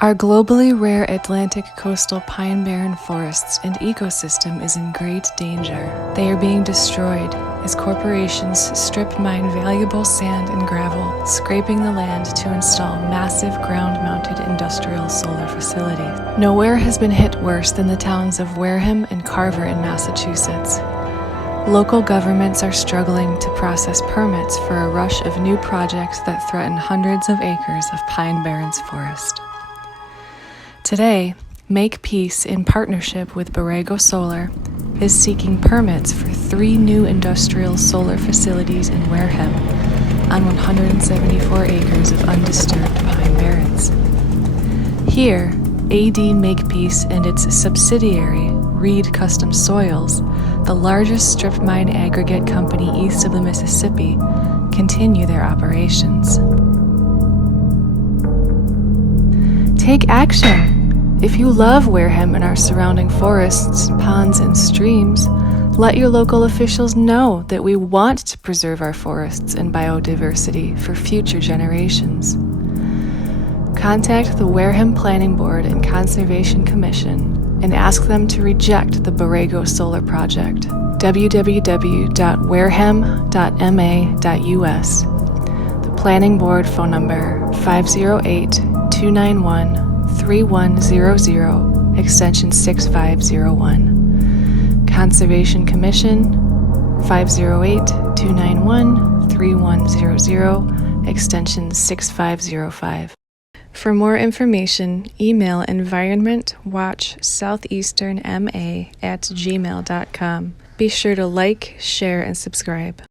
Our globally rare Atlantic Coastal Pine Barren forests and ecosystem is in great danger. They are being destroyed as corporations strip mine valuable sand and gravel, scraping the land to install massive ground-mounted industrial solar facilities. Nowhere has been hit worse than the towns of Wareham and Carver in Massachusetts. Local governments are struggling to process permits for a rush of new projects that threaten hundreds of acres of Pine Barrens forest. Today, Makepeace, in partnership with Borrego Solar, is seeking permits for 3 new industrial solar facilities in Wareham on 174 acres of undisturbed Pine Barrens. Here, AD Makepeace and its subsidiary, Reed Custom Soils, the largest strip mine aggregate company east of the Mississippi, continue their operations. Take action! If you love Wareham and our surrounding forests, ponds, and streams, let your local officials know that we want to preserve our forests and biodiversity for future generations. Contact the Wareham Planning Board and Conservation Commission and ask them to reject the Borrego Solar project. www.wareham.ma.us. The Planning Board phone number 508-291-3100, extension 6501. Conservation Commission 508-291-3100, extension 6505. For more information, email environmentwatchsoutheasternma@gmail.com. Be sure to like, share, and subscribe.